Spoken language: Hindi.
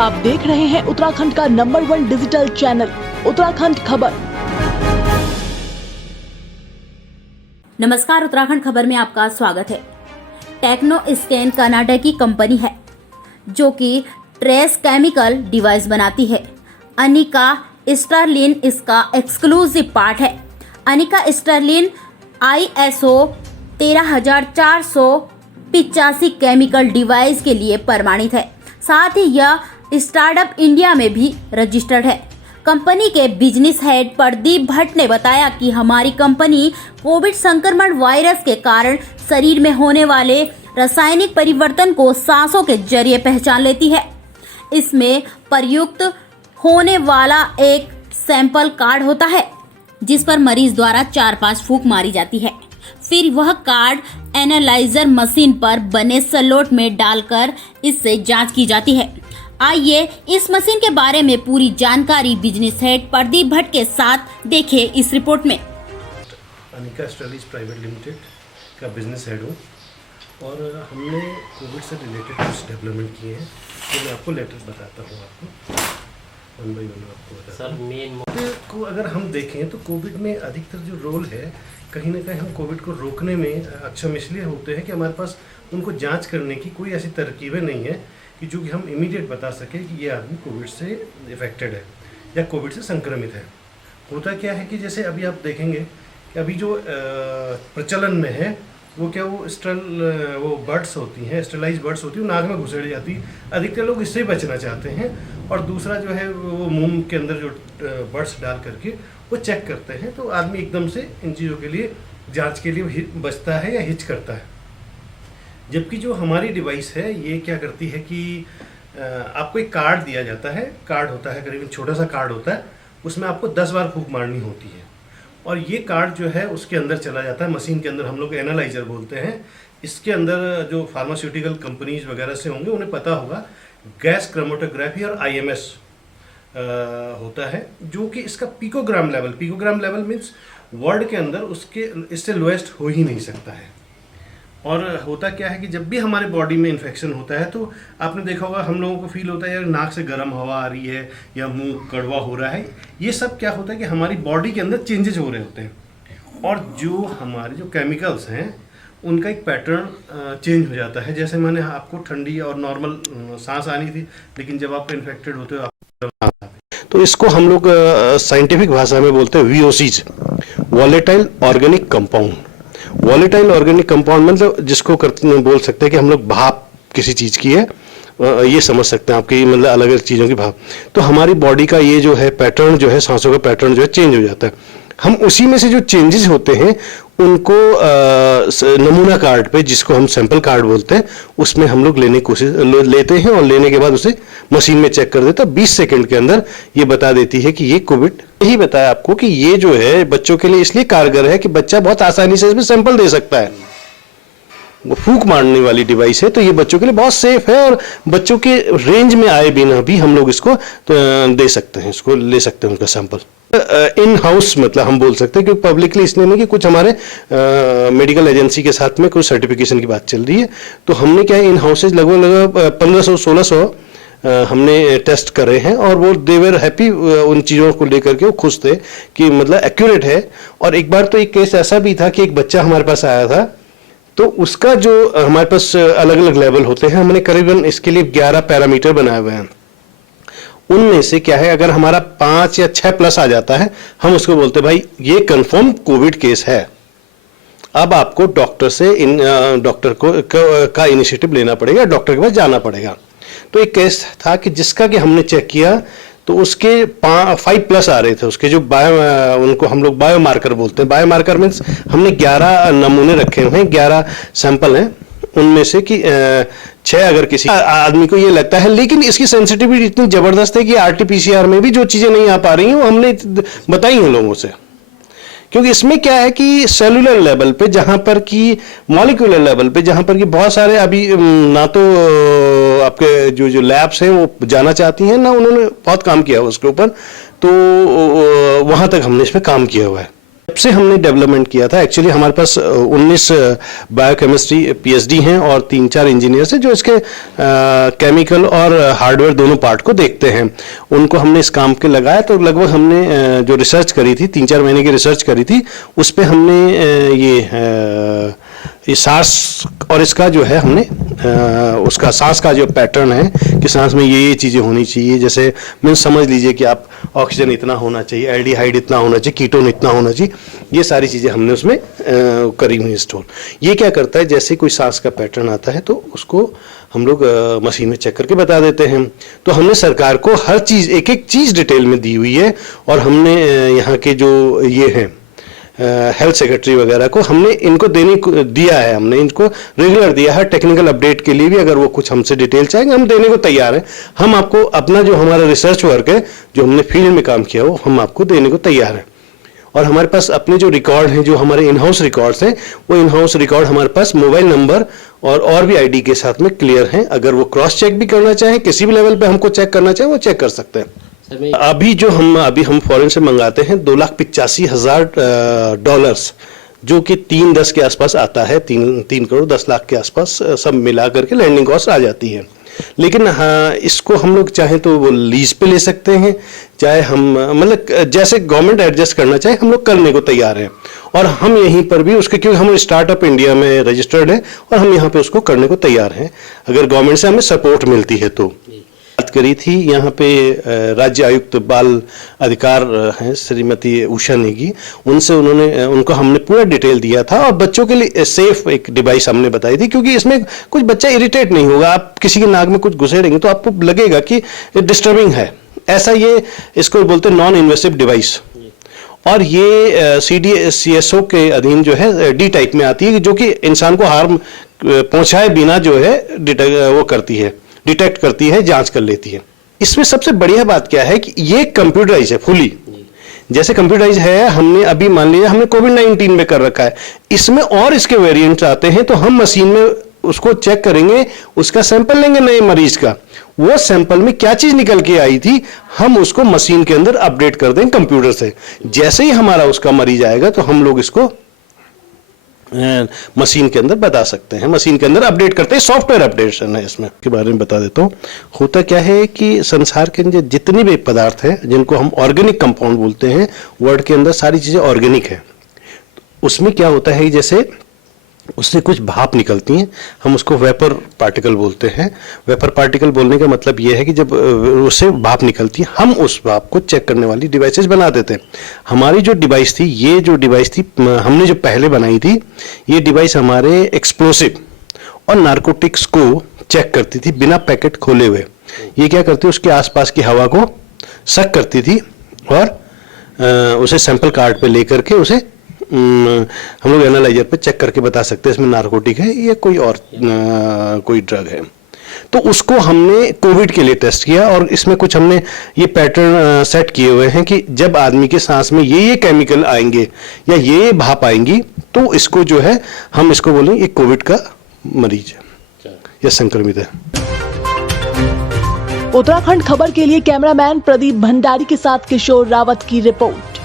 आप देख रहे हैं उत्तराखंड का नंबर 1 डिजिटल चैनल उत्तराखंड खबर। नमस्कार, उत्तराखंड खबर में आपका स्वागत है। टेक्नो स्कैन कनाडा की कंपनी है जो कि ट्रेस केमिकल डिवाइस बनाती है। अनिका स्टर्लिन इसका एक्सक्लूसिव पार्ट है। Anika Stalin ISO 13485 chemical device के लिए प्रमाणित है। साथ ही यह स्टार्टअप इंडिया में भी रजिस्टर्ड है। कंपनी के बिजनेस हेड प्रदीप भट्ट ने बताया कि हमारी कंपनी कोविड संक्रमण वायरस के कारण शरीर में होने वाले रासायनिक परिवर्तन को सांसों के जरिए पहचान लेती है। इसमें प्रयुक्त होने वाला एक सैंपल कार्ड होता है जिस पर मरीज द्वारा 4-5 फूंक मारी जाती है। फिर वह कार्ड एनालाइजर मशीन पर बने स्लॉट में डालकर इससे जांच की जाती है। आइए इस मशीन के बारे में पूरी जानकारी बिजनेस हेड प्रदीप भट्ट के साथ देखें इस रिपोर्ट में। अनिका स्टर्लिन प्राइवेट लिमिटेड का बिजनेस हेड हूँ और हमने कोविड से रिलेटेड कुछ डेवलपमेंट किए हैं तो मैं आपको लेटर बताता हूँ, आपको वन बाई वन आपको बताता हूँ। मेन को अगर हम देखें तो कोविड में अधिकतर जो रोल है, कहीं ना कहीं हम कोविड को रोकने में अक्षम इसलिए होते हैं कि हमारे पास उनको जांच करने की कोई ऐसी तरकीबें नहीं है कि जो कि हम इमीडिएट बता सकें कि ये आदमी कोविड से इफेक्टेड है या कोविड से संक्रमित है। होता क्या है कि जैसे अभी आप देखेंगे कि अभी जो प्रचलन में है वो क्या, वो बर्ड्स होती हैं, स्टरलाइज बर्ड्स होती हैं, नाक में घुसेड़ जाती है। अधिकतर लोग इससे ही बचना चाहते हैं और दूसरा जो है वो मुंह के अंदर जो बर्ड्स डाल करके वो चेक करते हैं, तो आदमी एकदम से इन चीज़ों के लिए जांच के लिए बचता है या हिच करता है। जबकि जो हमारी डिवाइस है ये क्या करती है कि आपको एक कार्ड दिया जाता है। कार्ड होता है करीबन छोटा सा कार्ड होता है, उसमें आपको 10 बार फूंक मारनी होती है और ये कार्ड जो है उसके अंदर चला जाता है मशीन के अंदर, हम लोग एनालाइजर बोलते हैं। इसके अंदर जो फार्मास्यूटिकल कंपनीज वगैरह से होंगे उन्हें पता होगा, गैस क्रोमेटोग्राफी और IMS होता है जो कि इसका पिकोग्राम लेवल मीन्स वर्ल्ड के अंदर उसके इससे लोएस्ट हो ही नहीं सकता है। और होता क्या है कि जब भी हमारे बॉडी में इन्फेक्शन होता है तो आपने देखा होगा हम लोगों को फील होता है यार नाक से गर्म हवा आ रही है या मुंह कड़वा हो रहा है। ये सब क्या होता है कि हमारी बॉडी के अंदर चेंजेस हो रहे होते हैं और जो हमारे जो केमिकल्स हैं उनका एक पैटर्न चेंज हो जाता है। जैसे मैंने आपको ठंडी और नॉर्मल सांस आनी थी, लेकिन जब आप इन्फेक्टेड होते हो तो इसको हम लोग साइंटिफिक भाषा में बोलते हैं VOCs, volatile organic compound. Volatile organic compound मतलब जिसको बोल सकते हैं कि हम लोग भाप किसी चीज़ की है, ये समझ सकते हैं आपकी, मतलब अलग अलग चीज़ों की भाप। तो हमारी बॉडी का ये जो है पैटर्न जो है, सांसों का पैटर्न जो है चेंज हो जाता है। हम उसी में से जो चेंजेस होते हैं उनको नमूना कार्ड पे, जिसको हम सैंपल कार्ड बोलते हैं, उसमें हम लोग लेने की कोशिश लेते हैं और लेने के बाद उसे मशीन में चेक कर देता है। 20 सेकंड के अंदर ये बता देती है कि ये कोविड। यही बताया आपको कि ये जो है बच्चों के लिए इसलिए कारगर है कि बच्चा बहुत आसानी से इसमें सैंपल दे सकता है। वो फूंक मारने वाली डिवाइस है तो ये बच्चों के लिए बहुत सेफ है और बच्चों के रेंज में आए बिना भी हम लोग इसको दे सकते हैं, इसको ले सकते हैं उनका सैंपल। इन हाउस मतलब हम बोल सकते हैं कि पब्लिकली इसलिए नहीं कि कुछ हमारे मेडिकल एजेंसी के साथ में कुछ सर्टिफिकेशन की बात चल रही है, तो हमने क्या है इन हाउसेज लगभग 1500-1600 हमने टेस्ट करे हैं और वो देवर हैप्पी उन चीज़ों को लेकर के वो खुश थे कि मतलब एक्यूरेट है। और एक बार तो एक केस ऐसा भी था कि एक बच्चा हमारे पास आया था, तो उसका जो हमारे पास अलग अलग लेवल होते हैं, हमने करीबन इसके लिए 11 पैरामीटर बनाए हुए हैं। उनमें से क्या है, अगर हमारा 5 या 6 प्लस आ जाता है हम उसको बोलते हैं भाई ये कंफर्म कोविड केस है, अब आपको डॉक्टर से डॉक्टर का इनिशिएटिव लेना पड़ेगा, डॉक्टर के पास जाना पड़ेगा। तो एक केस था कि जिसका कि हमने चेक किया तो उसके 5 प्लस आ रहे थे, उसके जो उनको हम लोग बायोमार्कर बोलते हैं। बायोमार्कर मीन्स हमने 11 नमूने रखे हुए हैं, 11 सैंपल हैं, उनमें से कि 6 अगर किसी आदमी को ये लगता है, लेकिन इसकी सेंसिटिविटी इतनी जबरदस्त है कि RT-PCR में भी जो चीजें नहीं आ पा रही हैं वो हमने बताई हैं लोगों से। क्योंकि इसमें क्या है कि सेलुलर लेवल पे, जहां पर कि मॉलिक्यूलर लेवल पे, जहां पर कि बहुत सारे अभी ना तो आपके जो लैब्स हैं वो जाना चाहती हैं, ना उन्होंने बहुत काम किया उसके ऊपर, तो वहां तक हमने इस पे काम किया हुआ है। से हमने डेवलपमेंट किया था। एक्चुअली हमारे पास 19 बायोकेमिस्ट्री PhD हैं और 3-4 इंजीनियर्स हैं जो इसके केमिकल और हार्डवेयर दोनों पार्ट को देखते हैं। उनको हमने इस काम के लगाया, तो लगभग हमने जो रिसर्च करी थी, 3-4 महीने की रिसर्च करी थी, उस पर हमने ये सांस और इसका जो है हमने उसका सांस का जो पैटर्न है कि सांस में ये चीज़ें होनी चाहिए, जैसे मीन्स समझ लीजिए कि आप ऑक्सीजन इतना होना चाहिए, एल्डिहाइड इतना होना चाहिए, कीटोन इतना होना चाहिए, ये सारी चीज़ें हमने उसमें करी हुई स्टोर। ये क्या करता है, जैसे कोई सांस का पैटर्न आता है तो उसको हम लोग मशीन में चेक करके बता देते हैं। तो हमने सरकार को हर चीज़ एक एक चीज़ डिटेल में दी हुई है, और हमने यहाँ के जो ये हैं हेल्थ सेक्रेटरी वगैरह को हमने इनको दिया है, हमने इनको रेगुलर दिया है। टेक्निकल अपडेट के लिए भी अगर वो कुछ हमसे डिटेल चाहेंगे हम देने को तैयार हैं। हम आपको अपना जो हमारा रिसर्च वर्क है, जो हमने फील्ड में काम किया वो हम आपको देने को तैयार हैं। और हमारे पास अपने जो रिकॉर्ड हैं, जो हमारे इन हाउस रिकॉर्ड्स हैं, वो इन हाउस रिकॉर्ड हमारे पास मोबाइल नंबर और भी ID के साथ में क्लियर हैं। अगर वो क्रॉस चेक भी करना चाहें, किसी भी लेवल पे हमको चेक करना चाहें, वो चेक कर सकते हैं। अभी हम फॉरेन से मंगाते हैं $2,85,000, जो कि 3-10 के आसपास आता है, 3 करोड़ 10 लाख के आसपास सब मिला करके लैंडिंग कॉस्ट आ जाती है। लेकिन हाँ, इसको हम लोग चाहें तो वो लीज पे ले सकते हैं, चाहे हम मतलब जैसे गवर्नमेंट एडजस्ट करना चाहे हम लोग करने को तैयार हैं। और हम यहीं पर भी उसके, क्योंकि हम स्टार्टअप इंडिया में रजिस्टर्ड है और हम यहाँ पे उसको करने को तैयार हैं, अगर गवर्नमेंट से हमें सपोर्ट मिलती है तो। बात करी थी यहाँ पे राज्य आयुक्त बाल अधिकार हैं श्रीमती उषा नेगी, उनको हमने पूरा डिटेल दिया था, और बच्चों के लिए सेफ एक डिवाइस हमने बताई थी, क्योंकि इसमें कुछ बच्चा इरिटेट नहीं होगा। आप किसी के नाक में कुछ घुसेड़ेंगे तो आपको लगेगा कि डिस्टर्बिंग है, ऐसा ये इसको बोलते हैं नॉन इन्वेसिव डिवाइस। और ये CDSCSO के अधीन जो है D टाइप में आती है, जो कि इंसान को हार्म पहुंचाए बिना जो है वो करती है, डिटेक्ट करती है, जांच कर लेती है। इसमें सबसे बढ़िया बात क्या है कि ये कंप्यूटराइज है फुली। जैसे कंप्यूटराइज है, हमने अभी मान लीजिए हमने कोविड-19 में कर रखा है, इसमें और इसके वेरिएंट्स आते हैं, तो हम मशीन में उसको चेक करेंगे, उसका सैंपल लेंगे नए मरीज का, वो सैंपल में क्या चीज निकल के आई थी हम उसको मशीन के अंदर अपडेट कर देंगे कंप्यूटर से। जैसे ही हमारा उसका मरीज आएगा तो हम लोग इसको मशीन के अंदर बता सकते हैं, मशीन के अंदर अपडेट करते हैं। सॉफ्टवेयर अपडेशन है इसमें, के बारे में बता देता हूँ। होता क्या है कि संसार के अंदर जितने भी पदार्थ हैं जिनको हम ऑर्गेनिक कंपाउंड बोलते हैं, वर्ल्ड के अंदर सारी चीजें ऑर्गेनिक है। उसमें क्या होता है, जैसे उससे कुछ भाप निकलती हैं, हम उसको वेपर पार्टिकल बोलते हैं। वेपर पार्टिकल बोलने का मतलब ये है कि जब उससे भाप निकलती है, हम उस भाप को चेक करने वाली डिवाइसेस बना देते हैं। हमारी जो डिवाइस थी, ये जो डिवाइस थी हमने जो पहले बनाई थी, ये डिवाइस हमारे एक्सप्लोसिव और नारकोटिक्स को चेक करती थी बिना पैकेट खोले हुए। ये क्या करती, उसके आसपास की हवा को सक करती थी और उसे सैंपल कार्ड पे लेकर के उसे हम लोग एनालाइजर पे चेक करके बता सकते हैं इसमें नारकोटिक है या कोई और कोई ड्रग है। तो उसको हमने कोविड के लिए टेस्ट किया, और इसमें कुछ हमने ये पैटर्न सेट किए हुए हैं कि जब आदमी के सांस में ये केमिकल आएंगे या ये भाप आएंगी, तो इसको जो है हम इसको बोलें ये कोविड का मरीज है या संक्रमित है। उत्तराखंड खबर के लिए कैमरामैन प्रदीप भंडारी के साथ किशोर रावत की रिपोर्ट।